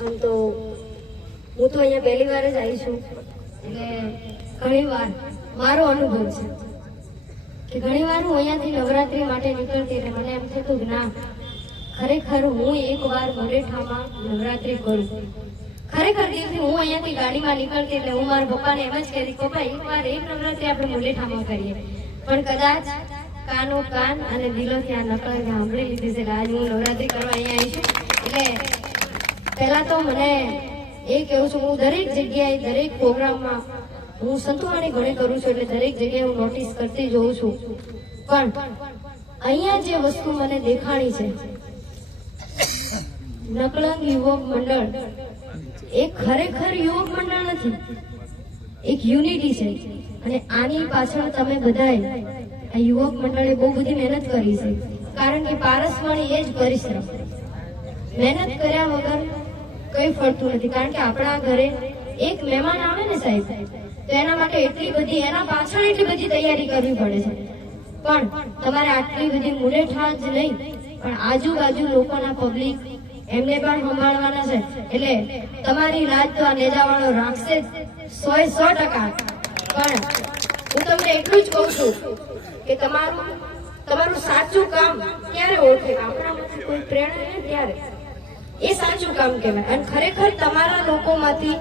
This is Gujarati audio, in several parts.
આમ તો હું તો અહીંયા પહેલી વાર જ આવી છું, એટલે ઘણી વાર મારો અનુભવ છે કે ઘણી વાર હું અહીંયાથી નવરાત્રી માટે નીકળતી એટલે મને એમ થતું કે ના, ખરેખર હું એકવાર મુલેઠામાં નવરાત્રી કરું. ખરેખર દિવસથી હું અહીંયાથી ગાડીમાં નીકળતી એટલે હું મારા પપ્પાને એમ જ કહેતી, પપ્પા એકવાર એક નવરાત્રી આપણે મુલેઠામાં કરીએ. પણ કદાચ કાનો કાન અને દિલોથી આ નકલ સાંભળી લીધી છે કે આજ હું નવરાત્રી કરવા અહીંયા આવી છું. એટલે પહેલા તો મને એ કહું છું, હું દરેક જગ્યાએ દરેક પ્રોગ્રામમાં હું સંતુવાણી ઘણી કરું છું, એટલે દરેક જગ્યાએ હું નોટિસ કરતી જોઉં છું. પણ અહીંયા જે વસ્તુ મને દેખાણી છે, નકળંગ યુવક મંડળ એ ખરેખર યુવક મંડળ નથી, એક યુનિટી છે. અને આની પાછળ તમે બધાએ આ યુવક મંડળે બહુ બધી મહેનત કરી છે, કારણ કે પારસવાણી એ જ પરિશ્રમ. મહેનત કર્યા વગર કઈ ફળતું નથી. કારણ કે આપણા ઘરે એક મહેમાન આવે ને સાહેબ, તો એના માટે એટલી બધી, એના પાછળ એટલી બધી તૈયારી કરવી પડે છે. પણ તમારે આટલી બધી મુલેઠા જ નહીં, પણ આજુબાજુ લોકોના પબ્લિક એમને પણ સંભાળવાના છે. એટલે તમારી રાજ તો આ નેજાવાળો રાખશે 100%. પણ હું તમને એટલું જ કહું છું કે તમારું સાચું કામ ક્યારે ઓળખે? આપણામાંથી કોઈ પ્રેરણા લે ત્યારે એ સાચું કામ કહેવાય. અને ખરેખર તમારા લોકોમાંથી,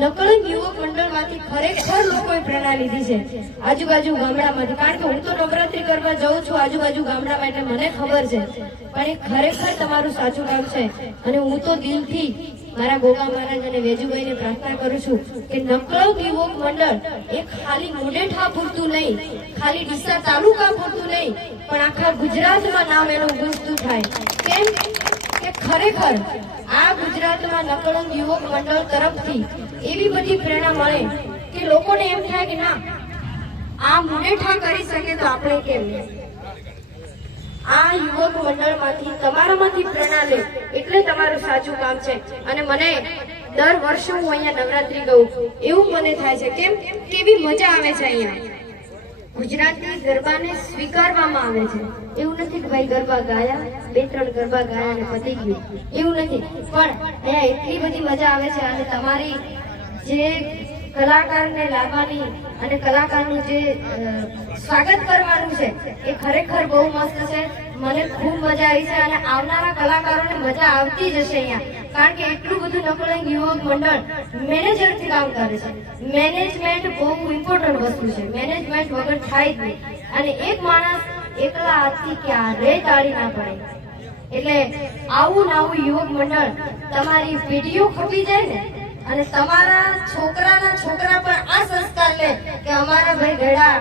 નકળંગ યુવક મંડળમાંથી ખરેખર લોકોએ પ્રેરણા લીધી છે આજુબાજુ ગામડામાંથી. કારણ કે હું તો નવરાત્રી કરવા જાઉં છું આજુબાજુ ગામડામાં, એટલે મને ખબર છે. પણ એ ખરેખર તમારું સાચું કામ છે. અને હું તો દિલથી મારા ગોગા મહારાજ અને વેજુભાઈને પ્રાર્થના કરું છું કે નકળંગ યુવક મંડળ એ ખાલી મુલેઠા પૂરતું નહીં, ખાલી ડીસા તાલુકા પૂરતું નહીં, પણ આખા ગુજરાતમાં નામ એનું ગુંજતું થાય. કેમ કે ખરેખર આ ગુજરાતમાં નકળંગ યુવક મંડળ તરફથી એવી બધી પ્રેરણા મળે કે લોકોને એમ થાય કે ના, આ મુલેઠા કરી શકે તો આપણે કેમ નહીં. આ યુવક મંડળમાંથી, તમારામાંથી પ્રેરણા લે એટલે તમારું સાચું કામ છે. અને મને દર વર્ષે હું અહીંયા નવરાત્રી ગઉં એવું મને થાય છે. કેમ? કેવી મજા આવે છે અહીંયા. ગુજરાતી ગરબાને સ્વીકારવામાં આવે છે. એવું નથી કે ભાઈ ગરબા ગાયા, 2-3 ગરબા ગાયા અને પતી ગયું, એવું નથી. પણ અહીંયા એટલી બધી મજા આવે છે. અને તમારી જે કલાકારને લાવવાની અને કલાકારનું જે સ્વાગત કરવાનું છે એ ખરેખર બહુ મસ્ત છે. મને ખૂબ મજા આવી છે. અને આવનારા કલાકારોને મજા આવતી જ હશે અહીંયા. કારણ કે એટલું બધું નકળંગ યુવક મંડળ મેનેજરથી કામ કરે છે. મેનેજમેન્ટ બહુ ઇમ્પોર્ટન્ટ વસ્તુ છે. મેનેજમેન્ટ વગર થાય જ નહીં. અને એક માણસ એકલા હાથથી ક્યારેય તાળી ના પડે. એટલે આવું નાવું યુવક મંડળ તમારી પેઢીઓ ખપી જાય ને, અને તમારા છોકરાના છોકરા પણ આ સંસ્કાર લે કે અમારા ભાઈ ગળા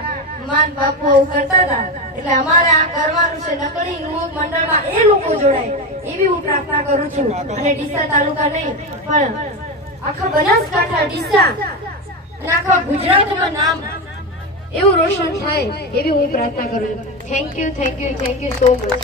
માન બાપુ આવું કરતા હતા, એટલે અમારે આ કરવાનું છે. નકળી યુવક મંડળમાં એ લોકો જોડાય એવી હું પ્રાર્થના કરું છું. અને ડીસા તાલુકા નહીં પણ આખા બનાસકાંઠા, ડીસા અને આખા ગુજરાતમાં નામ એવું રોશન થાય એવી હું પ્રાર્થના કરું છું. Thank you so much.